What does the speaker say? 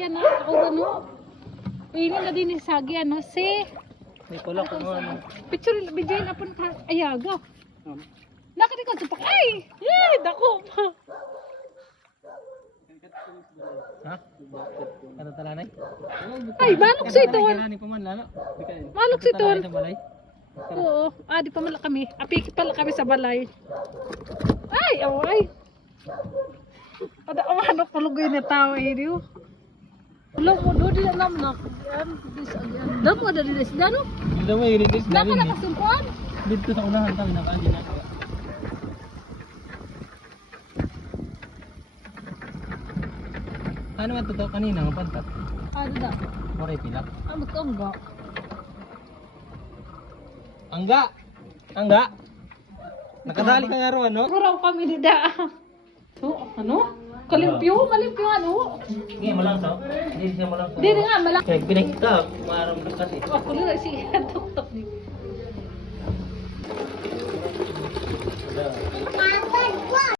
sagian na ako ano. Pili na din yung sagian no. Si May pula ko ano. picture bigyan na pun ka ayaga. Nakita ko tupak ay. Yay, dako pa. Ha? Ano talanay? Ay, balok sa ito. Ni paman lalo. Malok si Tol. Sa balay. Oo, di pa mala kami. Apiki pala kami sa balay. Ay, away. Ada ang ano palugoy na tao iriyo. Ulo mo do di alam na. Dam mo da dilis dano. Dito mo irilis Naka dali. na kasulkuan. Dito sa unahan tayo nakaagi na. Ano man totoo kanina ang pantat? Da. Moray pilak. Ano ka nga? Angga. Angga. Nakadali ka nga ro ano? Muraw kami ni da. Oh, ano? Kalimpyo, malimpyo ano? Hindi malang sa. Hindi siya malang sa. Di nga malak. Kaya pinakita, maram na kasi. Ako na si